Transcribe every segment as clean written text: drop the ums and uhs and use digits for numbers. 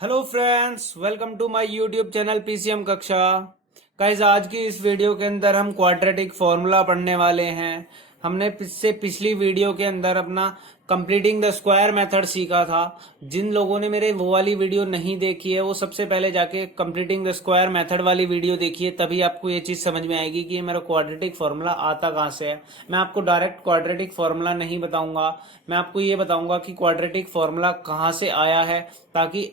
Hello friends, welcome to my YouTube channel PCM कक्षा। Guys, आज की इस वीडियो के अंदर हम क्वाड्रेटिक फॉर्मूला पढ़ने वाले हैं। हमने इससे पिछली वीडियो के अंदर अपना कंप्लीटिंग द स्क्वायर मेथड सीखा था। जिन लोगों ने मेरे वो वाली वीडियो नहीं देखी है वो सबसे पहले जाके कंप्लीटिंग द स्क्वायर मेथड वाली वीडियो देखिए, तभी आपको ये चीज़ समझ में आएगी कि ये मेरा क्वाड्रेटिक फॉर्मूला आता कहाँ से है। मैं आपको डायरेक्ट क्वाड्रेटिक फॉर्मूला नहीं बताऊंगा, मैं आपको ये बताऊंगा कि क्वाड्रेटिक फॉर्मूला कहाँ से आया है, ताकि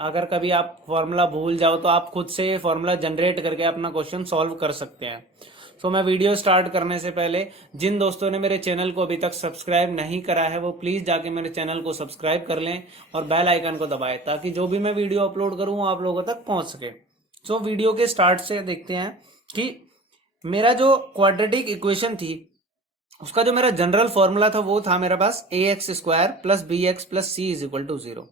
अगर कभी आप फॉर्मूला भूल जाओ तो आप खुद से फॉर्मूला जनरेट करके अपना क्वेश्चन सॉल्व कर सकते हैं। सो मैं वीडियो स्टार्ट करने से पहले जिन दोस्तों ने मेरे चैनल को अभी तक सब्सक्राइब नहीं करा है वो प्लीज जाके मेरे चैनल को सब्सक्राइब कर लें और बेल आइकन को दबाएं, ताकि जो भी मैं वीडियो अपलोड करूं वो आप लोगों तक पहुंच सके। सो वीडियो के स्टार्ट से देखते हैं कि मेरा जो क्वाड्रेटिक इक्वेशन थी उसका जो मेरा जनरल फॉर्मूला था वो था मेरे पास a x square plus b x plus c is equal to 0।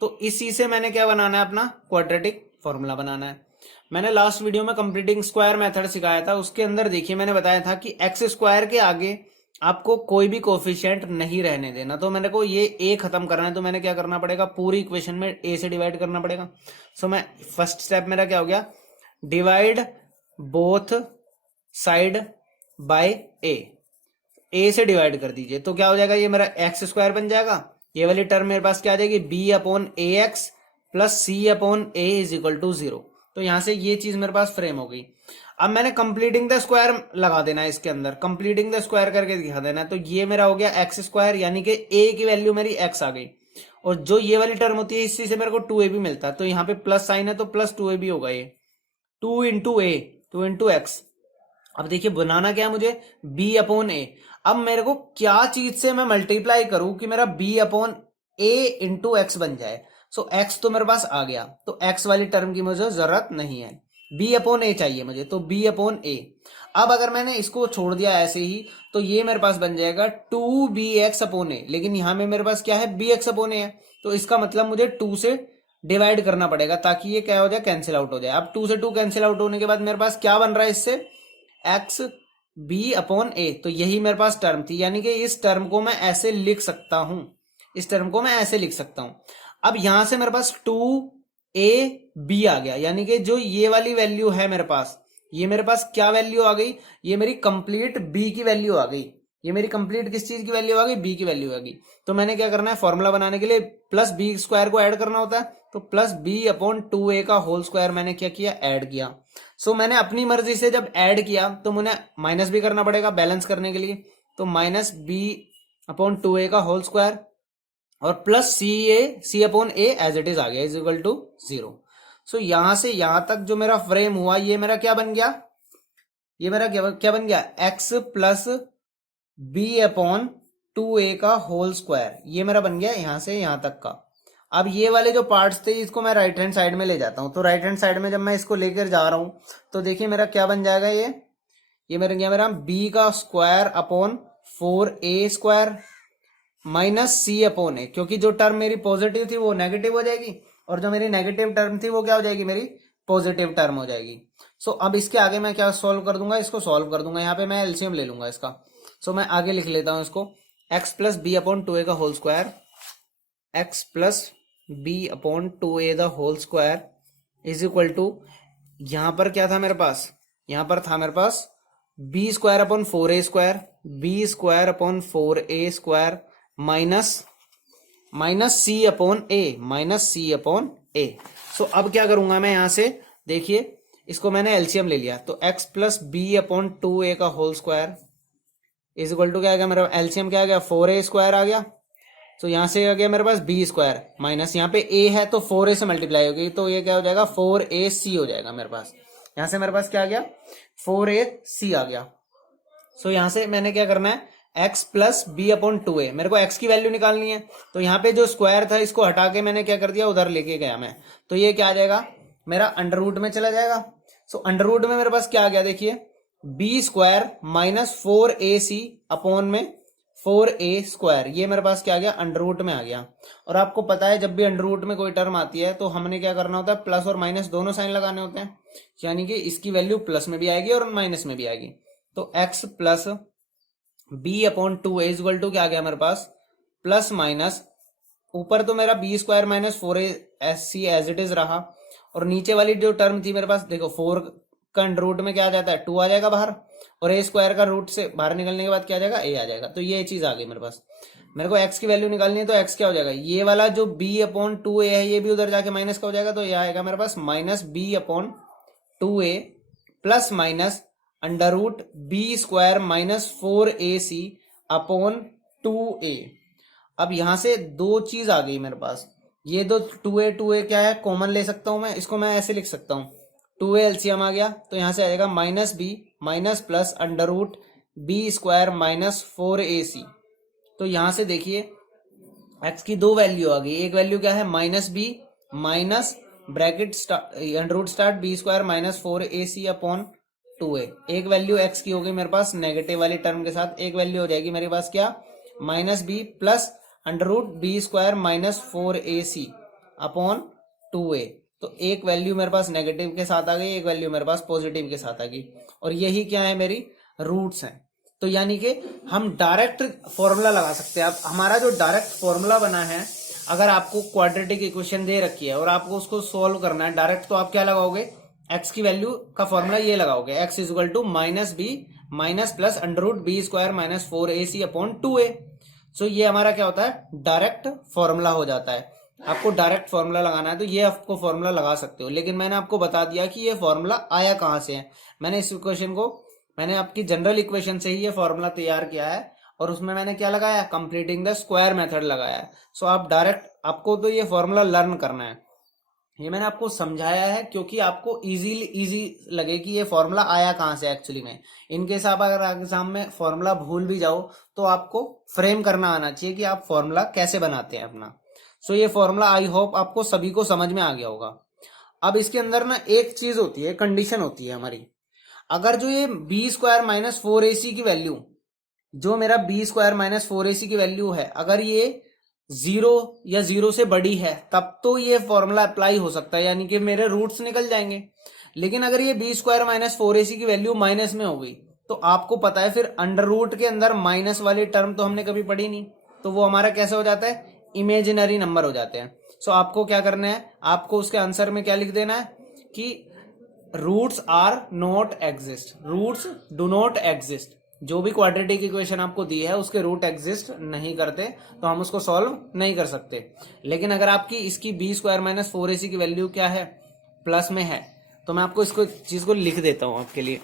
तो इसी से मैंने क्या बनाना है, अपना क्वाड्रेटिक फॉर्मूला बनाना है। मैंने लास्ट वीडियो में कंप्लीटिंग स्क्वायर मेथड सिखाया था, उसके अंदर देखिए मैंने बताया था कि एक्स स्क्वायर के आगे आपको कोई भी कोफिशिएंट नहीं रहने देना। तो मैंने को ये ए खत्म करना है, तो मैंने क्या करना पड़ेगा, पूरी इक्वेशन में ए से डिवाइड करना पड़ेगा। सो मैं फर्स्ट स्टेप मेरा क्या हो गया, डिवाइड बोथ साइड बाय ए से डिवाइड कर दीजिए। तो क्या हो जाएगा, ये मेरा एक्स स्क्वायर बन जाएगा। ये वाली टर्म मेरे पास क्या आ जाएगी, b upon a x plus c upon a is equal to 0। तो यहां से ये चीज मेरे पास फ्रेम हो गई। अब मैंने कंप्लीटिंग द स्क्वायर लगा देना है इसके अंदर, कंप्लीटिंग द स्क्वायर करके दिखा देना है। तो ये मेरा हो गया एक्स स्क्वायर, यानी कि ए की वैल्यू मेरी एक्स आ गई, और जो ये वाली टर्म होती है इसी से मेरे को 2a भी मिलता है। तो यहाँ पे प्लस साइन है तो प्लस 2a भी होगा, ये 2 इंटू एक्स। अब देखिए बनाना क्या है मुझे, b अपॉन ए। अब मेरे को क्या चीज से मैं मल्टीप्लाई करूं कि मेरा b अपॉन ए इंटू एक्स बन जाए। सो x तो मेरे पास आ गया, तो x वाली टर्म की मुझे जरूरत नहीं है, b अपॉन ए चाहिए मुझे, तो b अपॉन ए। अब अगर मैंने इसको छोड़ दिया ऐसे ही तो ये मेरे पास बन जाएगा 2bx अपॉन ए, लेकिन यहां में मेरे पास क्या है, bx अपॉन ए है। तो इसका मतलब मुझे 2 से डिवाइड करना पड़ेगा ताकि ये क्या हो जाए, कैंसिल आउट हो जाए। अब 2 से 2 कैंसिल आउट होने के बाद मेरे पास क्या बन रहा है इससे, एक्स बी अपॉन ए। तो यही मेरे पास टर्म थी, यानी कि इस टर्म को मैं ऐसे लिख सकता हूं, इस टर्म को मैं ऐसे लिख सकता हूं। अब यहां से मेरे पास 2ab आ गया, यानी कि जो ये वाली वैल्यू है मेरे पास, ये मेरे पास क्या वैल्यू आ गई, ये मेरी कंप्लीट बी की वैल्यू आ गई। ये मेरी कंप्लीट किस चीज की वैल्यू आ गई, बी की वैल्यू आ गई। तो मैंने क्या करना है, फॉर्मूला बनाने के लिए प्लस बी स्क्वायर को ऐड करना होता है, तो प्लस बी अपॉन 2a का होल स्क्वायर मैंने क्या किया, ऐड किया। सो मैंने अपनी मर्जी से जब ऐड किया तो मुझे माइनस भी करना पड़ेगा बैलेंस करने के लिए, तो माइनस बी अपॉन 2a का होल स्क्वायर और plus c upon a as it is आ गया, इज इक्वल टू 0। सो यहां से यहां तक जो मेरा फ्रेम हुआ ये मेरा क्या बन गया, ये मेरा क्या बन गया, x plus b upon 2a का होल स्क्वायर, ये मेरा बन गया यहां से यहां तक का। अब ये वाले जो पार्ट्स थे इसको मैं राइट हैंड साइड में ले जाता हूं। तो राइट हैंड साइड में जब मैं इसको लेकर जा रहा हूं तो देखिए मेरा क्या बन जाएगा, ये मेरा क्या, मेरा b का square upon 4a square minus c upon a, क्योंकि जो टर्म मेरी पॉजिटिव थी वो नेगेटिव हो जाएगी और जो मेरी नेगेटिव टर्म थी वो क्या हो जाएगी, मेरी पॉजिटिव टर्म हो जाएगी। सो अब इसके आगे मैं क्या सॉल्व कर दूंगा, इसको सॉल्व कर दूंगा, यहाँ पे मैं एलसीएम ले लूंगा इसका। सो मैं आगे लिख लेता हूं इसको, x plus b upon 2a का whole square, x plus b upon 2a the whole square is equal to, यहां पर क्या था मेरे पास, यहां पर था मेरे पास b square upon 4a square, b square upon 4a square minus minus c upon a, minus c upon a. So अब क्या करूंगा मैं, यहां से देखिए इसको मैंने एलसीएम ले लिया, तो x plus b upon 2a का whole square is equal to क्या आ गया, मेरा एलसीएम क्या आ गया, 4a स्क्वायर आ गया। तो यहां से आ गया मेरे पास बी स्क्वायर माइनस यहाँ पे ए है तो 4a से मल्टीप्लाई होगी, तो ये क्या हो जाएगा, 4ac हो जाएगा मेरे पास। यहां से मेरे पास क्या आ गया, 4ac आ गया। सो यहां से मैंने क्या करना है, x plus b upon 2a, मेरे को x की वैल्यू निकालनी है। तो यहाँ पे जो स्क्वायर था इसको हटा के मैंने क्या कर दिया, उधर लेके गया मैं, तो ये क्या आ जाएगा, मेरा अंडर रूट में चला जाएगा। सो अंडर रूट में मेरे पास क्या आ गया, देखिए B square minus 4ac upon में 4a स्क्वायर, ये मेरे पास क्या आ गया, अंडर रूट में आ गया। और आपको पता है जब भी अंडर रूट में कोई टर्म आती है तो हमने क्या करना होता है, प्लस और माइनस दोनों साइन लगाने होते हैं, यानी कि इसकी वैल्यू प्लस में भी आएगी और माइनस में भी आएगी। तो x plus b upon 2a equal to क्या आ गया मेरे पास, प्लस माइनस ऊपर तो मेरा b square minus 4ac as it is रहा, और नीचे वाली जो टर्म थी मेरे पास, देखो 4 का अंडर रूट में क्या आ जाता है, 2 आ जाएगा बाहर, और ए स्क्वायर का रूट से बाहर निकलने के बाद क्या आ जाएगा, a आ जाएगा। तो ये चीज आ गई मेरे पास। मेरे को x की वैल्यू निकालनी है, तो x क्या हो जाएगा, ये वाला जो b/2a है ये भी उधर जाके माइनस का हो जाएगा, तो ये आएगा मेरे पास minus b/2a plus minus under root b square minus 4ac upon 2a। अब यहां से दो चीज आ गई मेरे पास, ये दो 2a क्या है, कॉमन ले सकता हूं मैं, इसको मैं ऐसे लिख सकता हूं, 2a एलसीएम आ गया, तो यहां से आ जाएगा minus b minus plus under root b square minus 4ac। तो यहां से देखिए x की दो वैल्यू आ गई, एक वैल्यू क्या है minus b minus bracket under root start b square minus 4ac upon 2a, एक वैल्यू x की हो गई मेरे पास नेगेटिव वाली टर्म के साथ, एक वैल्यू हो जाएगी मेरे पास क्या, minus b plus under root b square minus 4ac upon 2a। तो एक वैल्यू मेरे पास नेगेटिव के साथ आ गई, एक वैल्यू मेरे पास पॉजिटिव के साथ आ गई, और यही क्या है, मेरी रूट्स हैं। तो यानी कि हम डायरेक्ट फॉर्मूला लगा सकते हैं। अब हमारा जो डायरेक्ट फॉर्मूला बना है, अगर आपको क्वाड्रेटिक इक्वेशन दे रखी है और आपको उसको सोल्व करना है डायरेक्ट, तो आप क्या लगाओगे, x की वैल्यू का फॉर्मूला ये लगाओगे, x equal to minus b minus plus under root b square minus 4ac upon 2a। So ये हमारा क्या होता है, डायरेक्ट फॉर्मूला हो जाता है। आपको डायरेक्ट फॉर्मूला लगाना है तो ये आपको फॉर्मूला लगा सकते हो, लेकिन मैंने आपको बता दिया कि ये फॉर्मूला आया कहां से है। मैंने इस इक्वेशन को, मैंने आपकी जनरल इक्वेशन से ही ये फॉर्मूला तैयार किया है, और उसमें मैंने क्या लगाया, कंप्लीटिंग द स्क्वायर मेथड लगाया है। सो आप डायरेक्ट, आपको तो ये फॉर्मूला लर्न करना है, ये मैंने आपको समझाया है क्योंकि आपको इजी लगे कि ये फॉर्मूला आया कहां से एक्चुअली में। इनकेस आप अगर एग्जाम में फॉर्मूला भूल भी जाओ तो आपको फ्रेम करना आना चाहिए कि आप फॉर्मूला कैसे बनाते हैं अपना। सो ये फॉर्मूला आई होप आपको सभी को समझ में आ गया होगा। अब इसके अंदर ना एक चीज होती है, कंडीशन होती है हमारी, अगर जो ये बी स्क्वायर माइनस 4ac की वैल्यू, जो मेरा बी स्क्वायर माइनस 4ac की वैल्यू है, अगर ये 0 या 0 से बड़ी है तब तो ये फॉर्मूला अप्लाई हो सकता है, यानी कि मेरे रूट्स निकल जाएंगे। लेकिन अगर ये बी स्क्वायर माइनस 4ac की वैल्यू माइनस में हो गई, तो आपको पता है फिर अंडर रूट के अंदर माइनस वाली टर्म तो हमने कभी पढ़ी नहीं, तो वो हमारा कैसे हो जाता है, इमेजिनरी नंबर हो जाते हैं। सो आपको क्या करना है, आपको उसके आंसर में क्या लिख देना है कि roots are not exist, roots do not exist. जो भी क्वाड्रेटिक इक्वेशन आपको दी है उसके रूट एग्जिस्ट नहीं करते, तो हम उसको सॉल्व नहीं कर सकते। लेकिन अगर आपकी इसकी बी स्क्वायर माइनस 4ac की वैल्यू क्या है, प्लस में है, तो मैं आपको इसको चीज को लिख देता हूं आपके लिए।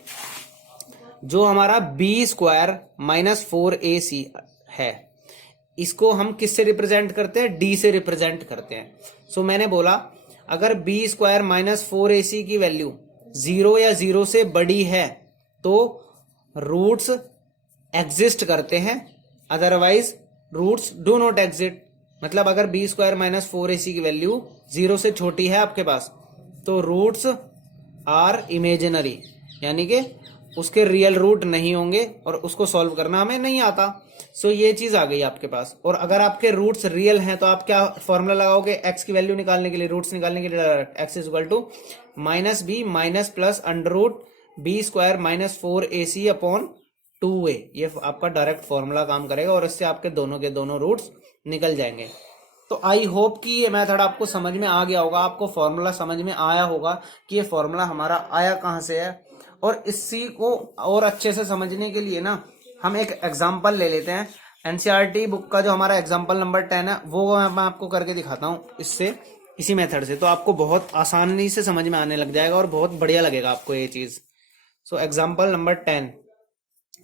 जो हमारा बी स्क्वायर माइनस 4ac है, इसको हम किससे रिप्रेजेंट करते हैं, डी से रिप्रेजेंट करते हैं। सो मैंने बोला अगर बी स्क्वायर माइनस 4ac की वैल्यू 0 या 0 से बड़ी है तो रूट्स एग्जिस्ट करते हैं, otherwise roots do not exist. मतलब अगर बी स्क्वायर माइनस 4ac की वैल्यू 0 से छोटी है आपके पास, तो रूट्स आर इमेजिनरी, यानी कि उसके रियल रूट नहीं होंगे और उसको सॉल्व करना हमें नहीं आता। सो ये चीज आ गई आपके पास। और अगर आपके रूट्स रियल हैं तो आप क्या फॉर्मूला लगाओगे, एक्स की वैल्यू निकालने के लिए, रूट्स निकालने के लिए, x is equal to minus b minus plus under root b square minus 4ac upon 2a। ये आपका डायरेक्ट फॉर्मूला काम करेगा और इससे आपके दोनों के दोनों रूट्स निकल जाएंगे। तो आई होप कि ये मेथड आपको समझ में आ गया होगा, आपको फॉर्मूला समझ में आया होगा कि ये फॉर्मूला हमारा आया कहां से है। और इसी को और अच्छे से समझने के लिए ना हम एक एग्जाम्पल ले लेते हैं। एनसीईआरटी बुक का जो हमारा एग्जाम्पल नंबर 10 है वो मैं आपको करके दिखाता हूँ इससे, इसी मेथड से, तो आपको बहुत आसानी से समझ में आने लग जाएगा और बहुत बढ़िया लगेगा आपको ये चीज। सो एग्जाम्पल नंबर 10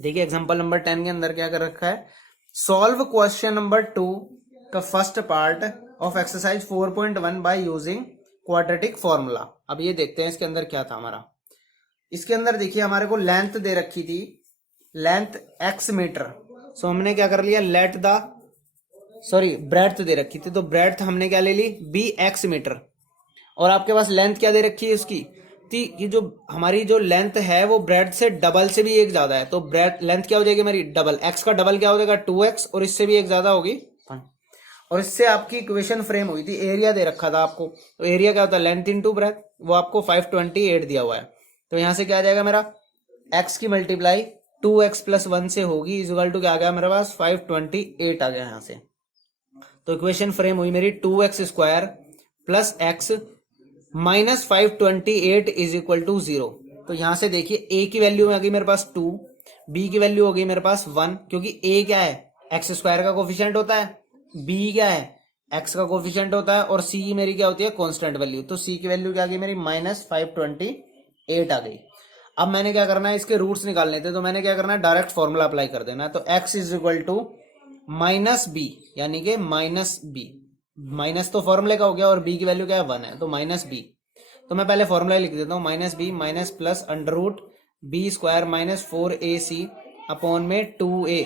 देखिए, एग्जाम्पल नंबर 10 के अंदर क्या कर रखा है, सॉल्व क्वेश्चन नंबर 2 का first part of exercise 4.1 by using quadratic formula. अब ये देखते हैं इसके अंदर क्या था हमारा। इसके अंदर देखिए हमारे को लेंथ दे रखी थी, लेंथ x मीटर। सो हमने क्या कर लिया, लेट द ब्रेड्थ दे रखी थी, तो ब्रेड्थ हमने क्या ले ली, bx मीटर। और आपके पास लेंथ क्या दे रखी है उसकी, कि जो हमारी जो लेंथ है वो ब्रेड से डबल से भी एक ज्यादा है, तो ब्रेड लेंथ क्या हो जाएगी हमारी डबल, x का डबल क्या हो जाएगा 2x, और इससे भी एक ज्यादा होगी। और इससे आपकी इक्वेशन फ्रेम हुई थी। एरिया दे रखा था आपको, तो एरिया क्या होता है, लेंथ इनटू ब्रेथ, वो आपको 528 दिया हुआ है। तो यहां से क्या आ जाएगा मेरा, x की मल्टीप्लाई 2x प्लस 1 से होगी, इज इक्वल टू क्या आ गया मेरे पास 528 आ गया यहाँ से। तो इक्वेशन फ्रेम हुई मेरी 2x² plus x minus 528 is equal to 0। तो यहां से देखिए a की वैल्यू में आ गई मेरे पास 2, b की वैल्यू हो गई मेरे पास 1, क्योंकि a क्या है x² का कोफिशिएंट होता है, b क्या है x का कोफिशिएंट होता है, और c मेरी क्या होती है कांस्टेंट वैल्यू। तो c की वैल्यू क्या आ गई मेरी माइनस 528 आ गई। अब मैंने क्या करना है, इसके रूट्स निकालने थे, तो मैंने क्या करना है डायरेक्ट फॉर्मूला अप्लाई कर देना है। तो x is equal to minus b, यानी कि माइनस बी, माइनस तो फॉर्मूले का हो गया और b की वैल्यू क्या है 1 है, तो माइनस बी। तो मैं पहले फॉर्मूला लिख देता हूँ, minus b minus plus under root b² minus 4ac upon में 2a।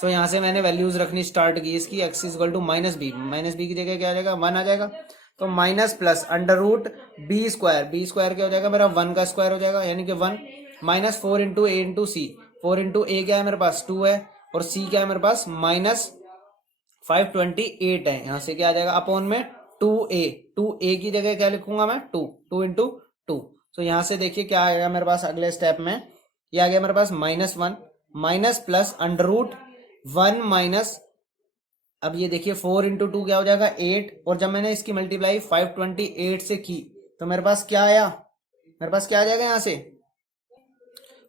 सो यहाँ से मैंने वैल्यूज रखनी स्टार्ट की इसकी, x is equal to minus b की जगह क्या आ जाएगा 1 आ जाएगा, तो minus plus under root b² क्या हो जाएगा मेरा 1 का स्क्वायर हो जाएगा, यानी कि 1 माइनस 4 इंटू ए इंटू सी, 4 इंटू ए क्या है मेरे पास 2 है, और c क्या है मेरे पास माइनस 528 है। यहाँ से क्या आ जाएगा अपॉन में 2a की जगह क्या लिखूंगा मैं 2 इंटू 2। तो यहाँ से देखिए क्या आएगा मेरे पास अगले स्टेप में, ये आ गया मेरे पास -1 minus plus under root 1 minus, अब ये देखिए 4 इंटू 2 क्या हो जाएगा 8, और जब मैंने इसकी मल्टीप्लाई 528 से की तो मेरे पास क्या आया, मेरे पास क्या आ जाएगा यहाँ से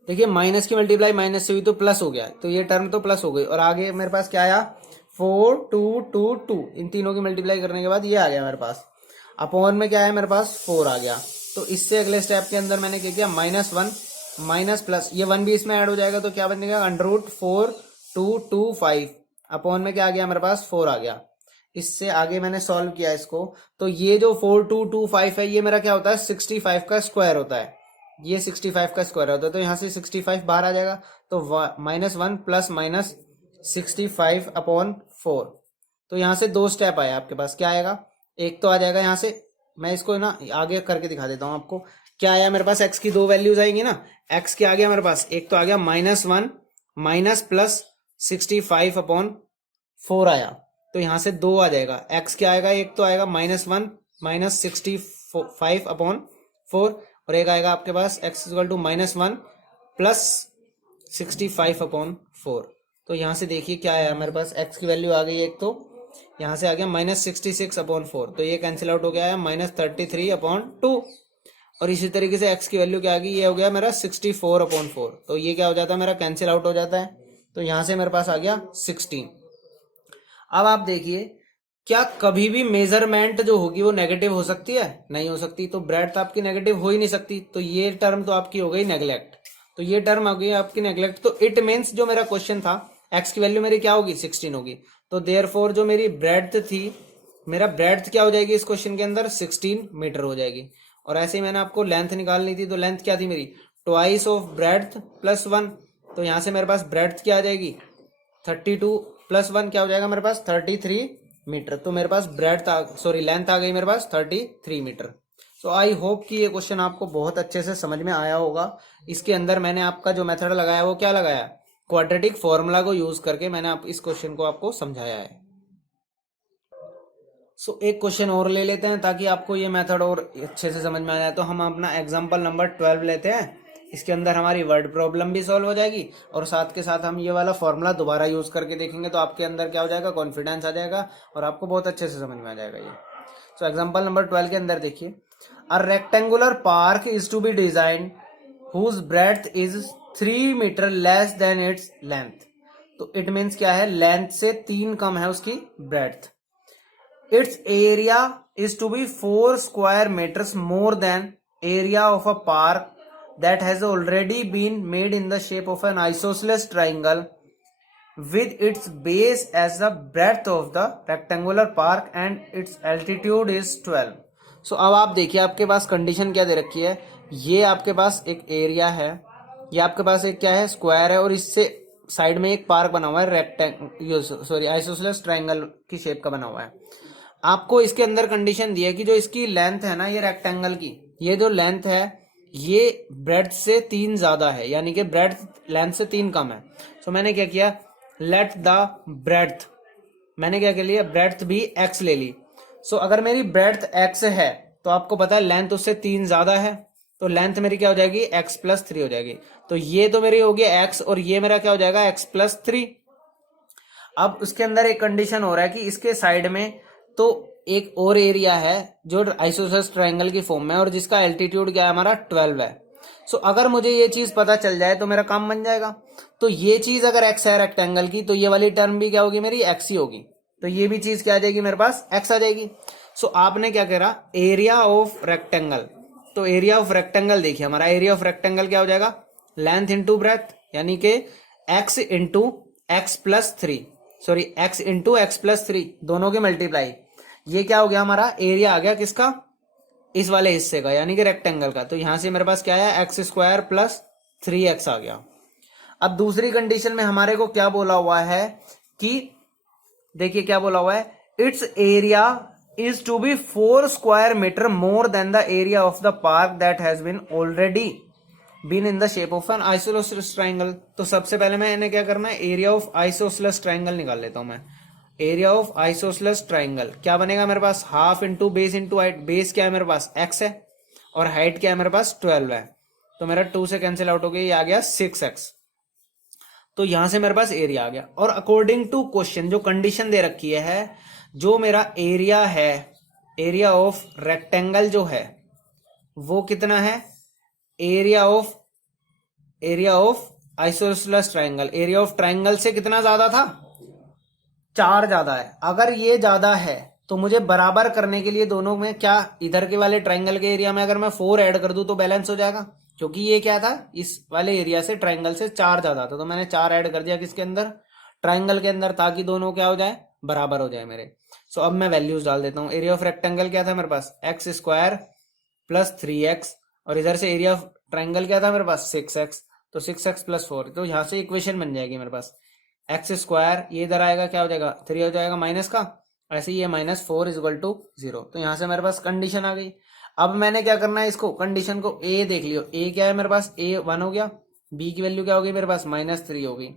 देखिए माइनस की मल्टीप्लाई माइनस से हुई तो प्लस हो गया, तो ये टर्म तो प्लस हो गई, और आगे मेरे पास क्या आया 4 2 2 2, इन तीनों की मल्टीप्लाई करने के बाद ये आ गया मेरे पास, अपॉन में क्या है मेरे पास 4 आ गया। तो इससे अगले स्टेप के अंदर मैंने क्या किया -1 माइनस प्लस ये 1 भी इसमें ऐड हो जाएगा, तो क्या बनेगा अंडर रूट 4 2 2 5 अपॉन में क्या आ गया मेरे पास 4 आ गया। इससे आगे मैंने सॉल्व किया इसको, तो ये जो 4225 है ये मेरा क्या होता है 65 का स्क्वायर होता है, ये 65 का स्क्वायर होता है, तो यहाँ से 65 बाहर आ जाएगा, तो -1 प्लस माइनस 65 अपॉन 4। तो यहाँ से दो स्टेप आया आपके पास, क्या आएगा एक तो आ जाएगा यहाँ से, मैं इसको ना आगे करके दिखा देता हूँ आपको, क्या आया मेरे पास x की दो वैल्यूज आएंगी ना, x के आ गया मेरे पास, एक तो आ गया -1 माइनस प्लस 65 अपॉन 4 आया, तो यहाँ से 2 आ जाएगा, x क्या आएगा एक तो आएगा -1 माइनस 65 अपॉन 4, और एक आएगा आपके पास x equal to -1 plus 65 upon 4। तो यहाँ से देखिए क्या आया मेरे पास x की वैल्यू आ गई एक, तो यहाँ से आ गया -66 अपॉन 4, तो ये कैंसिल आउट हो गया है -33 अपॉन 2, और इसी तरीके से x की वैल्यू क्या आ गई, ये हो गया मेरा 64 अपॉन 4, तो ये क्या हो जाता है मेरा कैंसिल आउट हो जाता है, तो यहाँ से मेरे पास आ गया 16। अब आप देखिए क्या कभी भी मेजरमेंट जो होगी वो नेगेटिव हो सकती है, नहीं हो सकती, तो ब्रेड्थ आपकी नेगेटिव हो ही नहीं सकती, तो ये टर्म तो आपकी हो गई नेग्लेक्ट, तो ये टर्म आ गई आपकी नेग्लेक्ट। तो इट मीन्स जो मेरा क्वेश्चन था x की वैल्यू मेरी क्या होगी 16 होगी, तो देयरफॉर जो मेरी ब्रेड्थ थी, मेरा ब्रेड्थ क्या हो जाएगी इस क्वेश्चन के अंदर 16 मीटर हो जाएगी। और ऐसे ही मैंने आपको लेंथ निकालनी थी, तो लेंथ क्या थी मेरी ट्वाइस ऑफ ब्रेड्थ प्लस 1, तो यहाँ से मेरे पास ब्रेड्थ क्या आ जाएगी 32 प्लस 1 क्या हो जाएगा मेरे पास 33 मीटर, तो मेरे पास लेंथ आ गई मेरे पास 33 मीटर। सो आई होप कि ये क्वेश्चन आपको बहुत अच्छे से समझ में आया होगा। इसके अंदर मैंने आपका जो मेथड लगाया वो क्या लगाया, क्वाड्रेटिक फॉर्मूला को यूज करके मैंने इस क्वेश्चन को आपको समझाया है। सो एक क्वेश्चन और ले लेते हैं ताकि आपको ये मेथड और अच्छे से समझ में आ जाए। तो हम अपना एग्जाम्पल नंबर 12 लेते हैं, इसके अंदर हमारी वर्ड प्रॉब्लम भी सॉल्व हो जाएगी और साथ के साथ हम ये वाला फॉर्मूला दोबारा यूज करके देखेंगे, तो आपके अंदर क्या हो जाएगा कॉन्फिडेंस आ जाएगा और आपको बहुत अच्छे से समझ में आ जाएगा ये। सो एग्जाम्पल नंबर 12 के अंदर देखिए, a rectangular park is to be design whose breadth is 3 meter less than its length. तो इट मीन्स क्या है, लेंथ से 3 कम है उसकी breadth. Its area is to be 4 square meters more than area of a park that has already been made in the shape of an isosceles triangle with its base as the breadth of the rectangular park and its altitude is 12। So अब आप देखिए आपके पास condition क्या दे रखी है, ये आपके पास एक एरिया है, ये आपके पास एक क्या है स्क्वायर है, और इससे साइड में एक पार्क बना हुआ है आइसोसेलेस ट्राइंगल की शेप का बना हुआ है। आपको इसके अंदर कंडीशन दी है कि जो इसकी लेंथ है ना, ये रेक्टेंगल की ये जो लेंथ है ये ब्रेड्थ से 3 ज्यादा है, यानी कि ब्रेड्थ लेंथ से 3 कम है। सो मैंने क्या किया, लेट द ब्रेड्थ, मैंने क्या कर लिया ब्रेड्थ भी x ले ली। सो अगर मेरी ब्रेड्थ x है तो आपको पता है लेंथ उससे 3 ज्यादा है, तो लेंथ मेरी क्या हो जाएगी x प्लस 3 हो जाएगी। तो ये तो मेरी होगी x और ये मेरा क्या हो जाएगा x प्लस 3। अब उसके अंदर एक कंडीशन हो रहा है कि इसके साइड में तो एक और एरिया है जो आइसोसेलेस ट्रायंगल की फॉर्म में, और जिसका एल्टीट्यूड क्या है हमारा 12 है। सो अगर मुझे ये चीज पता चल जाए तो मेरा काम बन जाएगा। तो ये चीज अगर एक्स है रेक्टेंगल की, तो ये वाली टर्म भी क्या होगी मेरी, एक्स ही होगी। तो ये भी चीज क्या आ जाएगी मेरे पास, एक्स आ जाएगी। सो आपने क्या करा, एरिया ऑफ रेक्टेंगल, तो एरिया ऑफ रेक्टेंगल देखिए हमारा एरिया ऑफ रेक्टेंगल क्या हो जाएगा, लेंथ इंटू ब्रेथ, यानी कि x into x plus three, sorry x into x plus three, दोनों के मल्टीप्लाई। ये क्या हो गया हमारा, एरिया आ गया किसका, इस वाले हिस्से का, यानी कि रेक्टेंगल का। तो यहां से मेरे पास क्या है, एक्स स्क्वायर प्लस 3x आ गया। अब दूसरी कंडीशन में हमारे को क्या बोला हुआ है कि देखिए क्या बोला हुआ है, its area is to be 4 square meter more than the area of the park that has been already been in the shape of an isosceles triangle. तो सबसे पहले मैं इन्हें क्या करना है, एरिया ऑफ आइसोसेलेस ट्राइंगल निकाल लेता हूं मैं। एरिया ऑफ आइसोसेलेस ट्राइंगल क्या बनेगा मेरे पास, half into base into height. Base क्या है मेरे पास, एक्स है, और हाइट क्या है मेरे पास 12 है। तो मेरा 2 से कैंसिल आउट हो गया, ये आ गया 6x। तो यहां से मेरे पास एरिया आ गया। और अकॉर्डिंग टू क्वेश्चन जो कंडीशन दे रखी है, जो मेरा एरिया है, एरिया ऑफ रेक्टेंगल जो है वो कितना है, area of isosceles triangle, area of triangle से कितना ज्यादा था, 4 ज्यादा है। अगर ये ज्यादा है तो मुझे बराबर करने के लिए दोनों में क्या, इधर के वाले ट्राइंगल के एरिया में अगर मैं 4 ऐड कर दूं तो बैलेंस हो जाएगा, क्योंकि ये क्या था, इस वाले एरिया से ट्राइंगल से 4 ज्यादा था। तो मैंने 4 ऐड कर दिया किसके अंदर, ट्राइंगल के अंदर, ताकि दोनों क्या हो जाए, बराबर हो जाए मेरे। सो अब मैं वैल्यूज डाल देता हूँ। एरिया ऑफ रेक्टेंगल क्या था मेरे पास, एक्स स्क्वायर प्लस 3x, और इधर से एरिया ऑफ ट्राइंगल क्या था मेरे पास, 6x। तो 6x प्लस 4, तो यहां से इक्वेशन बन जाएगी मेरे पास, एक्स स्क्वायर, ये इधर आएगा क्या हो जाएगा, 3 हो जाएगा माइनस का, ऐसे ही ये -4 इज इक्वल टू 0। तो यहां से मेरे पास कंडीशन आ गई। अब मैंने क्या करना है, इसको कंडीशन को ए देख लियो, ए क्या है मेरे पास, ए 1 हो गया, बी की वैल्यू क्या हो गई मेरे पास -3 हो गई,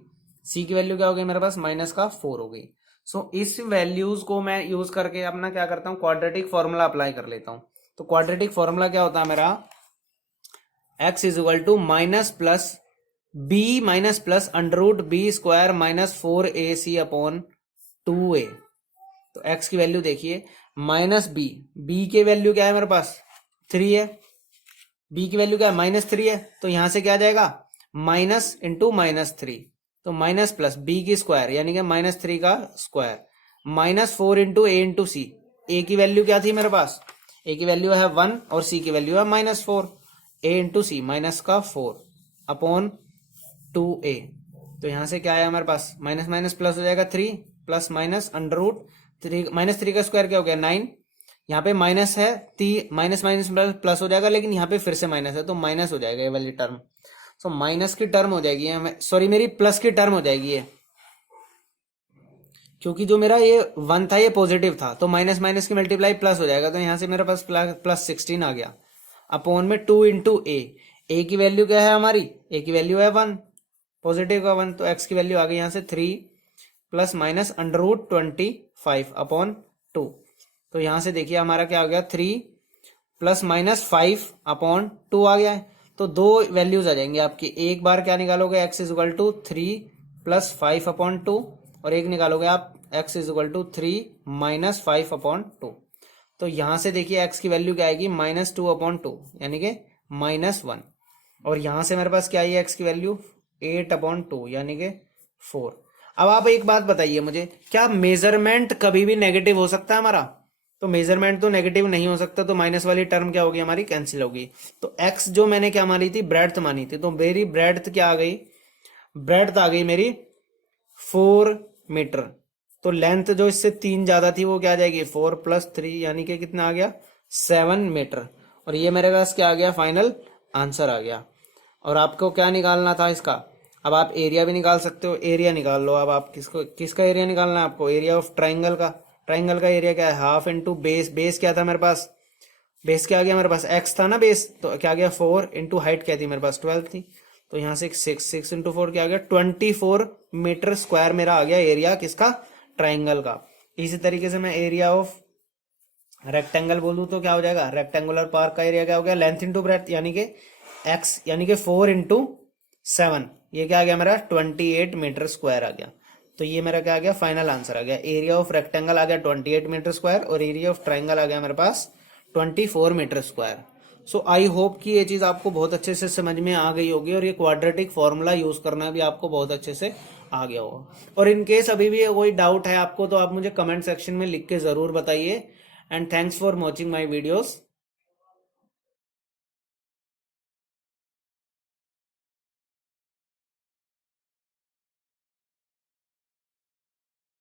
सी की वैल्यू क्या हो गई मेरे पास -4 हो गई। सो इस वैल्यूज को मैं यूज करके अपना क्या करता हूँ, क्वाड्रेटिक फॉर्मूला अप्लाई कर लेता हूँ। तो क्वाड्रेटिक फॉर्मूला क्या होता है मेरा, x is equal to minus plus b minus plus under root b square -4ac upon 2a। तो x की वैल्यू देखिए माइनस बी के वैल्यू क्या है मेरे पास 3 है, b की वैल्यू क्या है -3 है। तो यहां से क्या आ जाएगा, माइनस इंटू -3, तो माइनस प्लस बी की स्क्वायर यानी कि -3 का स्क्वायर -4 इंटू ए इंटू सी। ए की वैल्यू क्या थी मेरे पास, ए की वैल्यू है 1 और सी की वैल्यू है -4, ए इंटू सी माइनस का 4 अपॉन 2a। तो यहां से क्या आया हमारे पास, माइनस माइनस प्लस हो जाएगा 3 प्लस माइनस अंडर रूट 3, -3 का स्क्वायर क्या हो गया 9, यहाँ पे माइनस है, माइनस माइनस प्लस हो जाएगा, लेकिन यहाँ पे फिर से माइनस है तो माइनस हो जाएगा ये वाली टर्म। सो माइनस की टर्म हो जाएगी, सॉरी मेरी प्लस की टर्म हो जाएगी ये, क्योंकि जो मेरा ये 1 था ये पॉजिटिव था, तो माइनस माइनस की मल्टीप्लाई प्लस हो जाएगा। तो यहाँ से मेरे पास प्लस 16 आ गया अपॉन में 2 इंटू ए की वैल्यू क्या है हमारी, ए की वैल्यू है 1, पॉजिटिव का 1, तो एक्स की वैल्यू आ गई यहाँ से 3 plus minus under root 25 upon 2। तो यहाँ से देखिए हमारा क्या हो गया, 3 प्लस -5 अपॉन 2 आ गया है। तो दो वैल्यूज आ जाएंगे आपकी, एक बार क्या निकालोगे, x is equal to 3 plus 5 upon 2, और एक निकालोगे आप x is equal to 3 -5 upon 2। तो यहां से देखिए एक्स की वैल्यू क्या आएगी, -2 अपॉन 2 यानी कि -1, और यहां से मेरे पास क्या आई है एक्स की वैल्यू 8 अपॉन 2 यानी कि 4। अब आप एक बात बताइए मुझे, क्या मेजरमेंट कभी भी नेगेटिव हो सकता है हमारा, तो मेजरमेंट तो नेगेटिव नहीं हो सकता, तो माइनस वाली टर्म क्या होगी हमारी, कैंसिल होगी। तो एक्स जो मैंने क्या मानी थी, ब्रेड्थ मानी थी, तो मेरी ब्रेड्थ क्या आ गई, ब्रेड्थ आ गई मेरी 4 मीटर। तो लेंथ जो इससे 3 ज्यादा थी वो क्या आ जाएगी, 4 + 3 यानी कि कितना आ गया 7 मीटर। और ये मेरे पास क्या आ गया, फाइनल आंसर आ गया। और आपको क्या निकालना था इसका, अब आप एरिया भी निकाल सकते हो, एरिया निकाल लो। अब आप किसका एरिया निकालना है आपको, एरिया ऑफ ट्राइंगल का। ट्राइंगल का एरिया क्या है, हाफ इंटू बेस, बेस क्या था मेरे पास, बेस क्या आ गया मेरे पास, एक्स था ना बेस, तो क्या आ गया 4 इंटू हाइट क्या थी मेरे पास 12 थी, तो यहाँ से 6 इंटू 4 क्या आ गया 24 मीटर स्क्वायर मेरा आ गया एरिया किसका, ट्राइंगल का। इसी तरीके से मैं एरिया ऑफ रेक्टेंगल बोलूँ तो क्या हो जाएगा, रेक्टेंगुलर पार्क का एरिया क्या हो गया, लेंथ इंटू ब्रेथ यानी कि एक्स यानी कि 4 इंटू 7, ये क्या आ गया मेरा 28 मीटर स्क्वायर आ गया। तो ये मेरा क्या आ गया, फाइनल आंसर आ गया। एरिया ऑफ रेक्टेंगल आ गया 28 मीटर स्क्वायर और एरिया ऑफ ट्राइंगल आ गया मेरे पास 24 meter square. So I hope कि ये चीज आपको बहुत अच्छे से समझ में आ गई होगी और ये क्वाड्रेटिक फॉर्मूला यूज करना भी आपको बहुत अच्छे से आ गया होगा। और इन केस अभी भी कोई डाउट है आपको तो आप मुझे कमेंट सेक्शन में लिख के जरूर बताइए। And thanks for watching my videos.